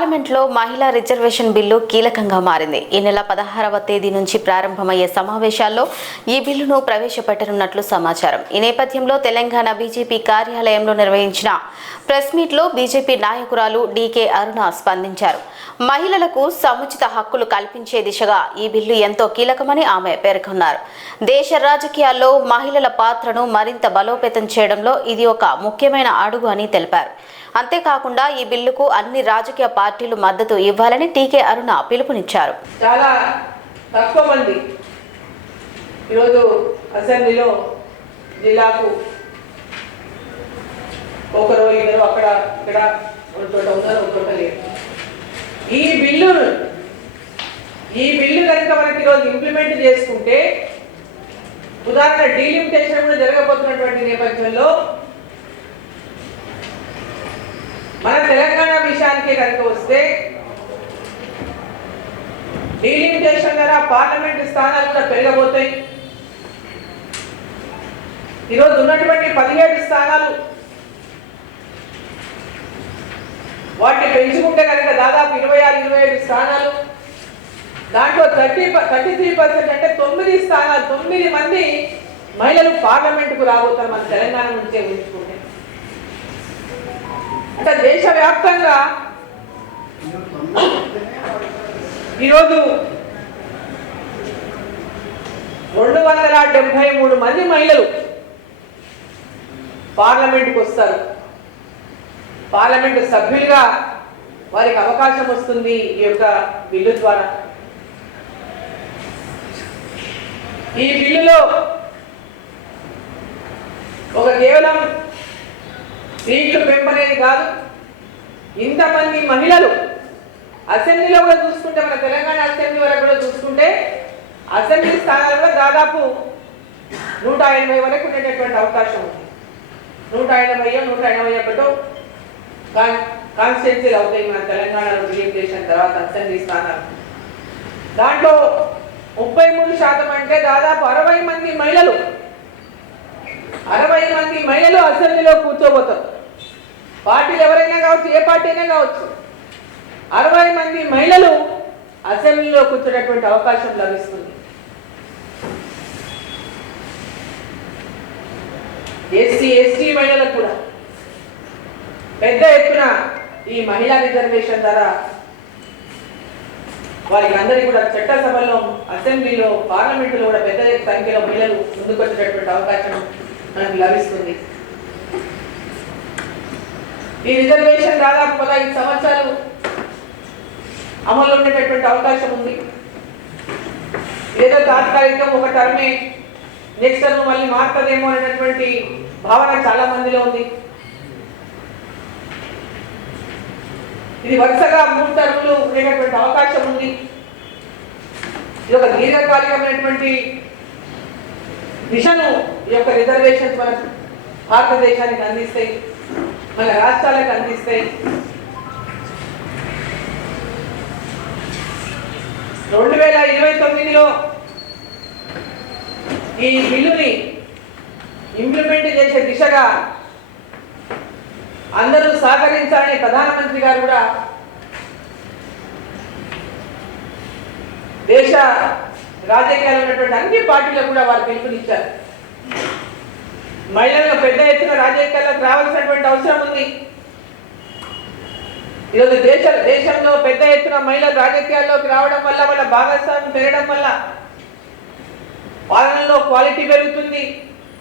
పార్లమెంట్లో మహిళా reservation bill కీలకంగా మారింది. ఈ నెల 16వ తేదీ నుంచి ప్రారంభమయ్యే సమావేశాల్లో ఈ బిల్లును ప్రవేశపెట్టనున్నట్లు సమాచారం. ఈ నేపథ్యంలో తెలంగాణ బీజేపీ కార్యాలయంలో నిర్వహించిన ప్రెస్ మీట్లో బీజేపీ నాయకురాలు డీకే అరుణ స్పందించారు. మహిళలకు సముచిత హక్కులు కల్పించే దిశగా ఈ బిల్లు ఎంతో కీలకమని ఆమె పేర్కొన్నారు. దేశ రాజకీయాల్లో మహిళల పాత్రను మరింత బలోపేతం చేయడంలో ఇది ఒక ముఖ్యమైన అడుగు అని తెలిపారు. అంతేకాకుండా ఈ బిల్లుకు అన్ని రాజకీయ పార్టీలు మద్దతు ఇవ్వాలని టీకే అరుణ పిలుపునిచ్చారు. చాలా తక్కువ మంది ఈరోజు అసెంబ్లీలో జిల్లాకు ఒకరు ఇద్దరు అక్కడ ఇక్కడ ఒకటి లేదు. ఈ బిల్లు కనుక మనకి ఈరోజు ఇంప్లిమెంట్ చేసుకుంటే, ఉదాహరణ డీలిమిటేషన్ కూడా జరగబోతున్నటువంటి నేపథ్యంలో మన తెలంగాణ విషయానికి కనుక వస్తే, డీలిమిటేషన్ ద్వారా పార్లమెంట్ స్థానాలు కూడా పెరగబోతాయి. ఈరోజు ఉన్నటువంటి 17 స్థానాలు వాటిని పెంచుకుంటే కనుక దాదాపు 26-27 స్థానాలు, దాంట్లో 33% అంటే 9 స్థానాలు, 9 మంది మహిళలు పార్లమెంటుకు రాబోతారు మన తెలంగాణ నుంచే ఉంచుకుంటే. అంటే దేశవ్యాప్తంగా ఈరోజు 273 మంది మహిళలు పార్లమెంటుకు వస్తారు. పార్లమెంటు సభ్యులుగా వారికి అవకాశం వస్తుంది ఈ యొక్క బిల్లు ద్వారా. ఈ బిల్లులో ఒక కేవలం సీట్లు పెంపనేది కాదు, ఇంతమంది మహిళలు అసెంబ్లీలో కూడా చూసుకుంటే, మన తెలంగాణ అసెంబ్లీ వరకు కూడా చూసుకుంటే అసెంబ్లీ స్థానాలు కూడా దాదాపు 180 వరకు ఉండేటటువంటి అవకాశం ఉంది. 180-181 కాన్స్టిట్యున్సీలు అవుతాయి మన తెలంగాణలో రిజర్వేషన్ తర్వాత అసెంబ్లీ స్థానాలు. దాంట్లో 33% అంటే దాదాపు 60 మంది మహిళలు అసెంబ్లీలో కూర్చోబోతారు. పార్టీలు ఎవరైనా కావచ్చు, ఏ పార్టీ అయినా కావచ్చు, 60 మంది మహిళలు అసెంబ్లీలో కూర్చునేటువంటి అవకాశం లభిస్తుంది. ఎస్సీ మహిళలకు కూడా పెద్ద ఎత్తున ఈ మహిళా రిజర్వేషన్ ద్వారా వారికి అందరికీ కూడా చట్టసభల్లో, అసెంబ్లీలో, పార్లమెంటులో కూడా పెద్ద సంఖ్యలో మహిళలు ముందుకు వచ్చేటటువంటి అవకాశం మనకు లభిస్తుంది. ఈ రిజర్వేషన్ దాదాపు 15 సంవత్సరాలు అమల్లో ఉండేటటువంటి అవకాశం ఉంది. ఏదో తాత్కాలికం ఒక టర్మే, నెక్స్ట్ టర్మ్ మళ్ళీ మారుతుందేమో అనేటటువంటి భావన చాలా మందిలో ఉంది. ఇది వరుసగా 3 టర్ములు ఉండేటటువంటి అవకాశం ఉంది. ఇది ఒక దీర్ఘకాలికమైనటువంటి మిషన్ ఈ యొక్క రిజర్వేషన్స్ మన భారతదేశానికి అందిస్తాయి, మన రాష్ట్రాలకు అందిస్తాయి. 2029లో ఈ బిల్లుని ఇంప్లిమెంట్ చేసే దిశగా అందరూ సహకరించాలని ప్రధానమంత్రి గారు కూడా దేశ రాజకీయాలు ఉన్నటువంటి అన్ని పార్టీలకు కూడా వారు పిలుపునిచ్చారు. మహిళలు పెద్ద ఎత్తున రాజకీయాల్లోకి రావాల్సినటువంటి అవసరం ఉంది. ఈరోజు దేశంలో పెద్ద ఎత్తున మహిళలు రాజకీయాల్లోకి రావడం వల్ల, వాళ్ళ భాగస్వామ్యం పెరగడం వల్ల పాలనలో క్వాలిటీ పెరుగుతుంది.